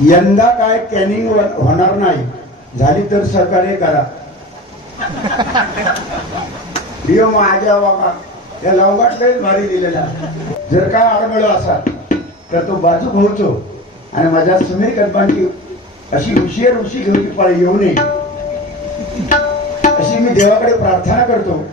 यंदा काय कॅनिंग होणार नाही. झाली तर सरकारने करा. लिओ माझ्या बाबा या लवंगात लयच भारी दिलेला. जर काय आडमेळ असाल तर तो बाजू पोहोचो आणि माझ्या सुमे कल्पांची अशी उशीर उशी घेऊन पाळी येऊ नये. अशी मी देवाकडे प्रार्थना करतो.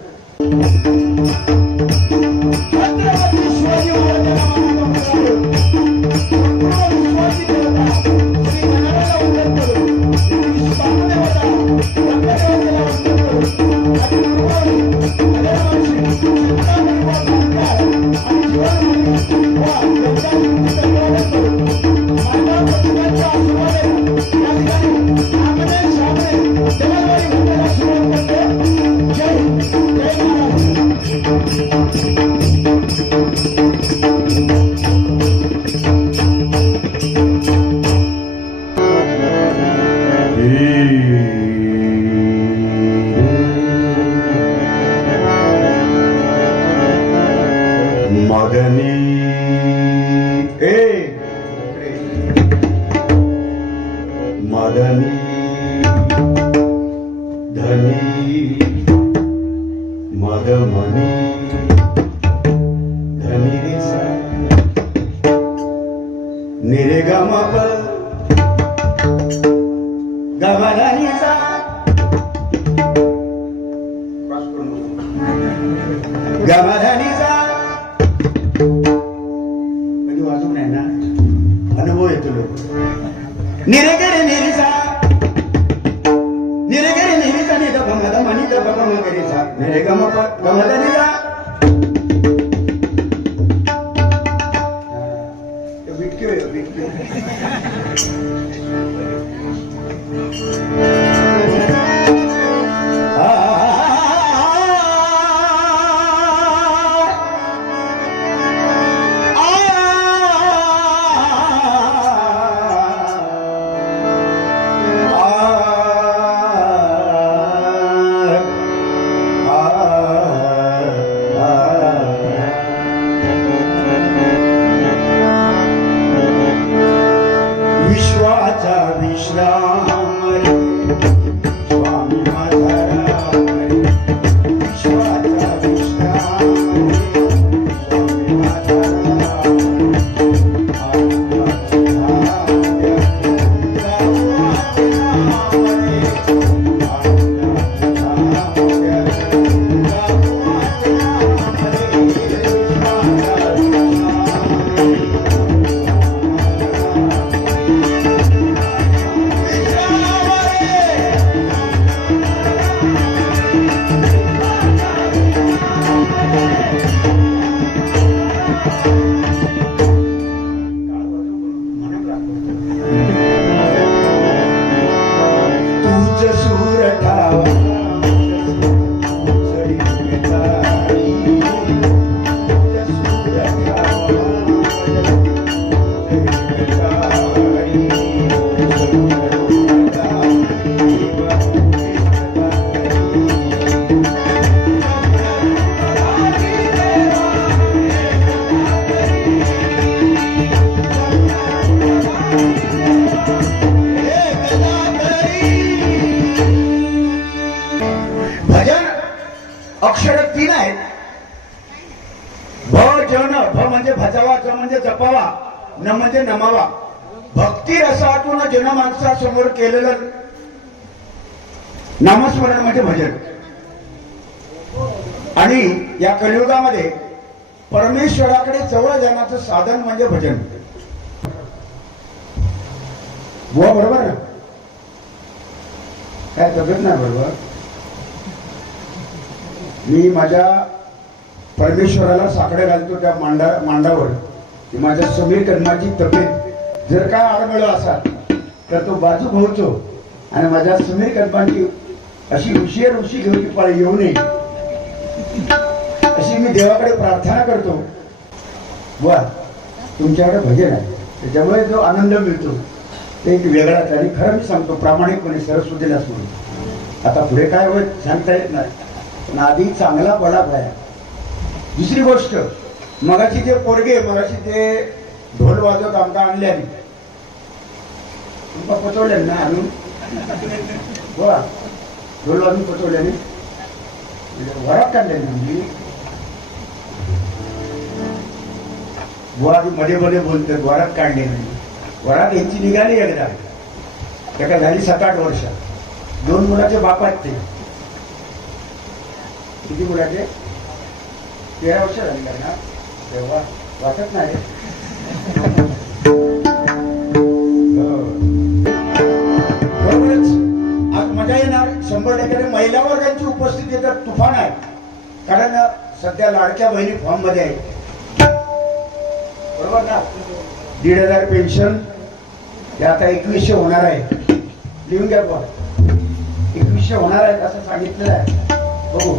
निरे ग म प गवाराणीचा गवाराणीचा कधी वाजून आहे ना अनुभव येतो लोक निरेगरे निरीचा निरेगरे निरीचा नि दप मद मनी दप गम करीचा निरे गम गमद निरा न म्हणजे नमावा. भक्ती रसातून जनमानसासमोर केलेलं नामस्मरण म्हणजे भजन. आणि या कलियुगामध्ये परमेश्वराकडे जवळ जाण्याचं साधन म्हणजे भजन. बुवा बरोबर ना? काय तब्येत नाही बरोबर? मी माझ्या परमेश्वराला साकडे घालतो त्या मांडा मांडावर. माझ्या समीकरणाची कर्माची तब्येत जर काय आडमेळ असाल तर तो बाजू पोहोचो आणि माझ्या समीकरणाची अशी उशीर उशी घेऊन पाळी येऊ नये. अशी मी देवाकडे प्रार्थना करतो. वा तुमच्याकडे भजन आहे. त्याच्यामुळे जो आनंद मिळतो ते एक वेगळाच आणि खरं मी सांगतो प्रामाणिकपणे सरस्वतीला सोडून आता पुढे काय होईल सांगता येत नाही. पण आधी चांगला पडा आहे दुसरी गोष्ट मगाशी जे पोरगे मगाशी ते ढोल वाजवत आमका आणल्याने तुमका पचवले ना अजून बोला. ढोल वाजून पचवल्याने म्हणजे वरात काढले ना मी बुवा मध्ये मध्ये बोलते वरात काढले नाही वरात यांची निघाली एकदा. त्याला झाली सात आठ वर्ष. दोन मुलाचे बाप आहेत ते. किती मुलाचे? तेरा वर्ष झाली का ना तेव्हा वाटत नाही हो. मजा येणार. शंभर टक्के. महिला वर्गाची उपस्थिती तर तुफान आहे. कारण सध्या लाडक्या बहिणी फॉर्ममध्ये आहे बरोबर ना दीड हजार पेन्शन. ते आता एकवीसशे होणार आहे. लिहून घ्या बघ एकवीसशे होणार आहेत असं सांगितलेलं आहे. बघू.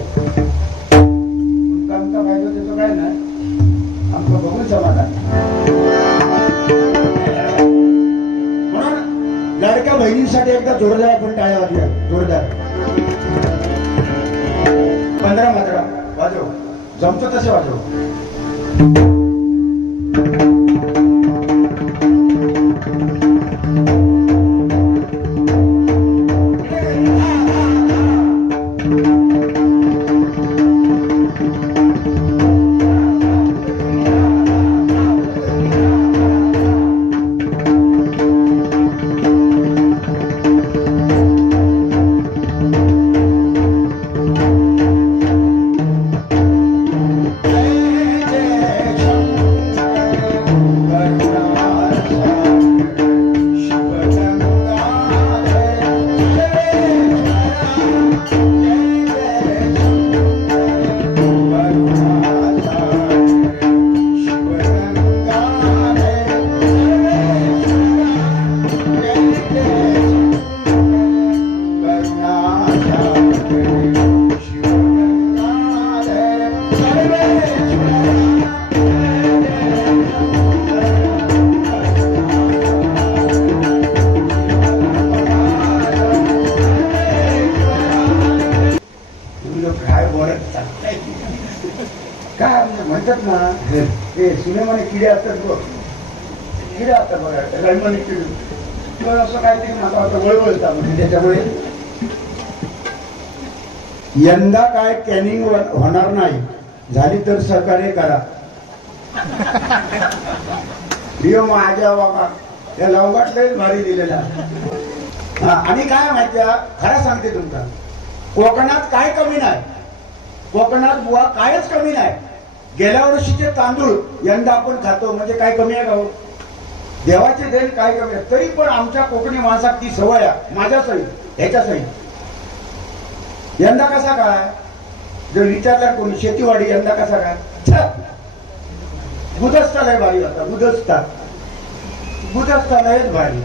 तुमका पाहिजे त्याचं काय नाही. आपलं बघून समाधान म्हणून लाडक्या बहिणींसाठी एकदा जोरदार आपण टाळ्या वाजूया जोरदार. पंधरा मात्रा. वाजव. जमतो तसे वाजव. म्हणतात ना ते सिनेमाने किडे असतात बघ. किडे असतात बघा रळमणी किडे. तर असं काहीतरी माझा आता वळवळता म्हणजे त्याच्यामुळे. यंदा काय कॅनिंग हो-, होणार नाही. झाली तर सरकारने करा. माझ्या बाबा या लवकर लयच भारी दिलेला. आणि काय माहिती खरं सांगते तुमचा. कोकणात काय कमी नाही. कोकणात बुवा कायच कमी नाही. गेल्या वर्षीचे तांदूळ यंदा आपण खातो म्हणजे काय कमी आहे का हो? देवाचे देण काय कमी आहे? तरी पण आमच्या कोकणी माणसात ती सवय आहे. माझ्या सहित ह्याच्या सहित यंदा कसा काय? जर विचारलं कोणी शेतीवाडी यंदा कसा काय? छ! लय भारी होता गुदस्ता. गुदस्ता लयच भारी.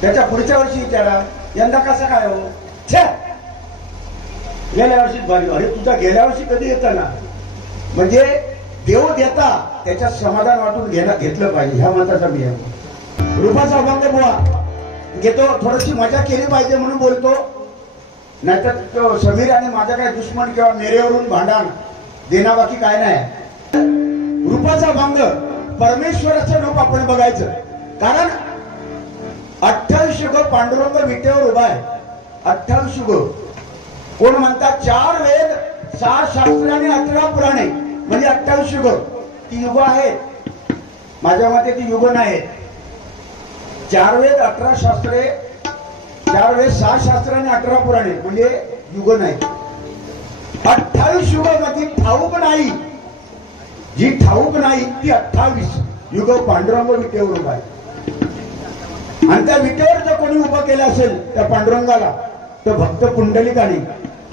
त्याच्या पुढच्या वर्षी विचारा यंदा कसा काय हो? गेल्या वर्षीच भारी. अरे तुझा गेल्या वर्षी कधी येताना? म्हणजे देव देता त्याच्यात समाधान वाटून घेणं घेतलं पाहिजे ह्या मताचा मी आहे रुपाचा अभंग बुवा. घेतो थोडीशी मजा केली पाहिजे म्हणून बोलतो. नाहीतर तो समीर आणि माझा काय दुश्मन किंवा मेरेवरून भांडण देणा बाकी काय नाही. रूपाचा भंग परमेश्वराचं रूप आपण बघायचं. कारण अठ्ठावीस युग पांडुरंग विटेवर उभा आहे. अठ्ठावीस युग. कोण म्हणतात चार वेद सहा शास्त्र आणि अठरा पुराणे. म्हणजे अठ्ठावीस युग ती युग आहेत माझ्या मते ती युग नाहीत चार वेद अठरा शास्त्रे चार वेद सहा शास्त्र आणि अठरा पुराणे म्हणजे युग नाही. अठ्ठावीस युगामध्ये ठाऊक नाही. जी ठाऊक नाही ती अठ्ठावीस. युग पांडुरंग विटेवर उभा आहे. आणि त्या विटेवर जर कोणी उभं केलं असेल त्या पांडुरंगाला तर भक्त पुंडलिकाने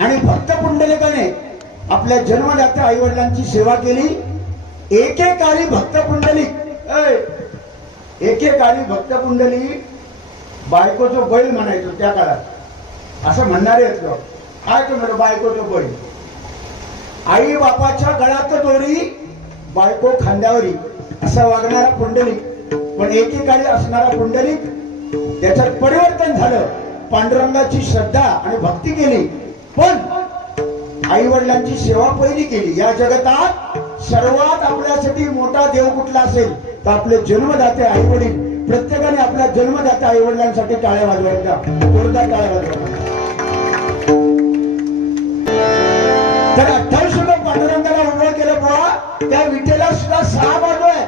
आणि भक्त पुंडलिकाने आपल्या जन्मदात्या आई वडिलांची सेवा केली. एकेकाळी भक्त पुंडलिक एकेकाळी भक्त पुंडलिक बायकोचं बैल म्हणायचो त्या काळात. असं म्हणणारे आहेत लोक. काय तो म्हणतो बायकोचं बैल. आई बापाच्या गळात दोरी बायको खांद्यावरी. असा वागणारा पुंडलिक पण एकेकाळी असणारा पुंडलिक त्याच्यात परिवर्तन झालं. पांडुरंगाची श्रद्धा आणि भक्ती केली. पण आई वडिलांची सेवा पहिली केली. या जगतात सर्वात आपल्यासाठी मोठा देव कुठला असेल तर आपले जन्मदाते आई वडील प्रत्येकाने आपल्या जन्मदाते आई वडिलांसाठी टाळ्या वाजवायच्या. जोरदार टाळ्या वाजवायच्या. तर अठ्ठावीस लोक पांडुरंगाला उभं केलं बुवा. त्या विटेला सुद्धा सहा बाजू आहे.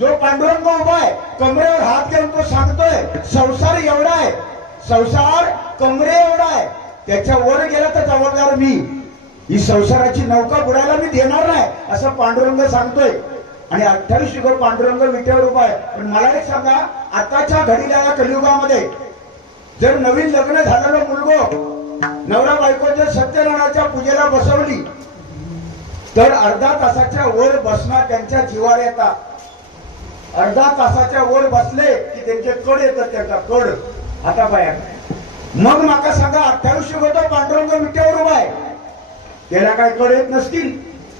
जो पांडुरंग उभा आहे कमरेवर हात घेऊन तो सांगतोय संसार एवढा आहे. संसार कमरे एवढा आहे. त्याच्या वर गेला तर जबाबदार मी. ही संसाराची नौका बुडायला मी देणार नाही असं पांडुरंग सांगतोय. आणि अठ्ठावीस युग पांडुरंग विटेवर उभा आहे. पण मला एक सांगा आताच्या घडीला या कलियुगामध्ये जर नवीन लग्न झालेलं मुलगो नवरा बायकोच्या सत्यनारायणाच्या पूजेला बसवली तर अर्धा तासाच्या वर बसणार त्यांच्या जीवावर येतात. अर्धा तासाच्या वर बसले की त्यांचे कड येतात त्यांचा कड. आता बाया मग माका सांगा अठ्ठावीस होतो पांडुरंग विट्यावर उभा आहे. त्याला काय कळत नसतील.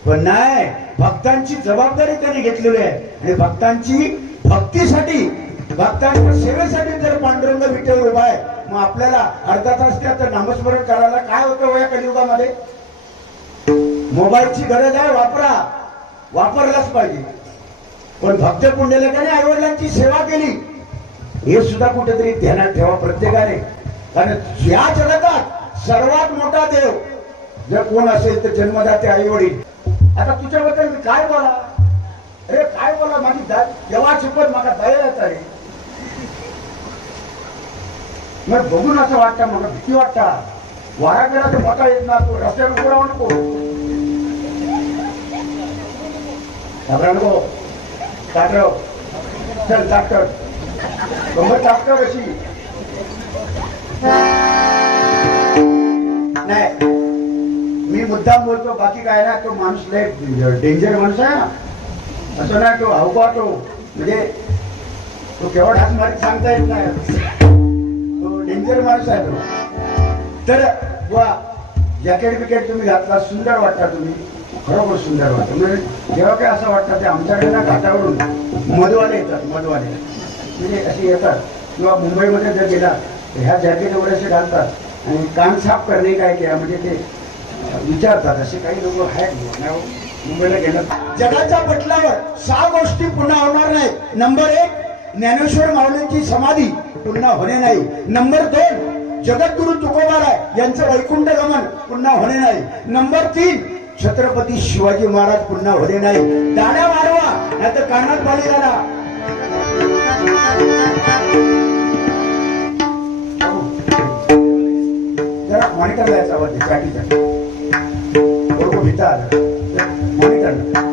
पण नाही भक्तांची जबाबदारी त्याने घेतलेली आहे. आणि भक्तांची भक्तीसाठी भक्तांच्या सेवेसाठी जर पांडुरंग विट्यावर उभा आहे मग आपल्याला अर्धा तास त्या नामस्मरण करायला काय होतं वया या कलियुगामध्ये? मोबाईलची गरज आहे वापरा. वापरलाच पाहिजे. पण भक्त त्याने आई वडिलांची सेवा केली. हे सुद्धा कुठेतरी ध्यानात ठेवा प्रत्येकाने. कारण या जगतात सर्वात मोठा देव जर कोण असेल तर जन्मदाते आई वडील. आता तुझ्याबद्दल मी काय बोला? अरे काय बोला माझी देवाची पण मला दया येत आहे. मग बघून असं वाटतं मला भीती वाटता. वारा गेला तर मोठा येत ना तो रस्त्यावर उभं राहू नको. घाबरा नको. डॉक्टर चल डॉक्टर. कंबर डॉक्टर अशी. नाही. मी मुद्दाम बोलतो बाकी काय ना तो माणूस लय डेंजर माणूस आहे ना. असं नाही तो हवका तो. म्हणजे तो केवळ हात मारीत सांगता येत नाही. तो डेंजर माणूस आहे तो. तर बुवा जॅकेट बिकेट तुम्ही घातला सुंदर वाटता तुम्ही. खरोखर सुंदर वाटतं. म्हणजे जेव्हा काय असं वाटतं ते आमच्याकडे ना घाटावरून मधवाले येतात मधवाले. म्हणजे असे येतात. किंवा मुंबईमध्ये जर गेला ह्या जॅकेट वगैरे असे घालतात. आणि कान साफ करणे काय केला म्हणजे ते विचारतात असे काही लोक आहेत. मुंबईला गेलं जगाच्या पटलावर सहा गोष्टी पुन्हा होणार नाही. नंबर एक ज्ञानेश्वर माऊलींची समाधी पुन्हा होणे नाही. नंबर दोन जगद्गुरु तुकोबाराय यांचं वैकुंठ गमन पुन्हा होणे नाही. नंबर तीन छत्रपती शिवाजी महाराज पुन्हा होणे नाही. दाण्या मारवा नाही तर कानात पाणी घाला. जरा मॉनिटर द्यायचा आवाज चाटीचा बरोबर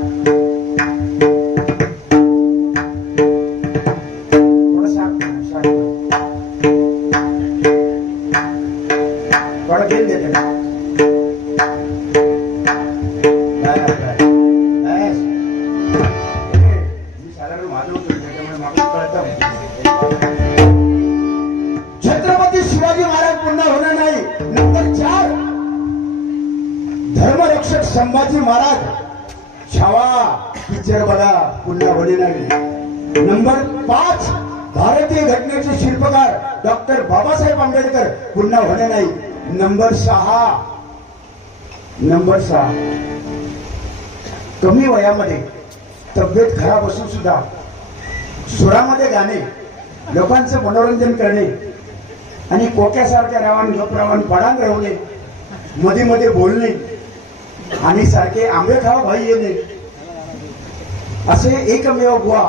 पिक्चर बघा पुन्हा होणे नाही नंबर पाच भारतीय घटनेचे शिल्पकार डॉक्टर बाबासाहेब आंबेडकर पुन्हा होणे नाही. नंबर सहा. नंबर सहा. कमी वयामध्ये तब्येत खराब असून सुद्धा सुरामध्ये गाणे लोकांचं मनोरंजन करणे आणि कोक्यासारख्या रावण गपरावण पडांग राहणे मध्ये मध्ये बोलणे आणि सारखे आंबे खावा भाई येणे. असे एकमेव बुवा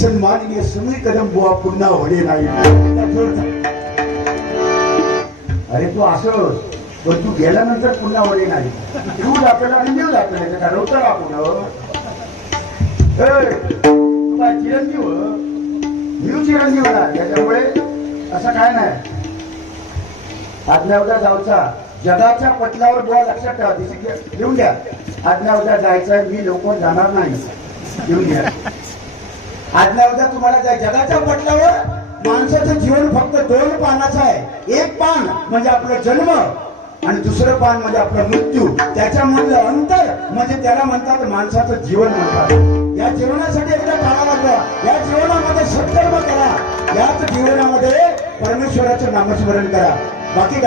सन्माननीय सुनील कदम बुवा पुन्हा होणे नाही. अरे तू असं पण तू गेल्यानंतर पुन्हा होणे नाही. तू आपल्याला आणि देऊ आपल्याला ठरवतं आपण हो. चिरंजीव हो? मी चिरंजीव ना त्याच्यामुळे असं काय नाही. आज्ञा जाऊचा जगाच्या पटलावर बुवा लक्षात ठेवा दिशी लिहून घ्या. आज्ञा जायचं मी लोक जाणार नाही. घेऊन घ्या. आज्ञा उद्या तुम्हाला जगाच्या पटलावर माणसाचं जीवन फक्त दोन पानाचं आहे. एक पान म्हणजे आपला जन्म आणि दुसरं पान म्हणजे आपला मृत्यू. त्याच्यामधलं अंतर म्हणजे त्याला म्हणतात माणसाचं जीवन म्हणतात. या जीवनासाठी एकदा काळा लागला या जीवनामध्ये सत्कर्म करा. याच जीवनामध्ये परमेश्वराचं नामस्मरण करा. बाकी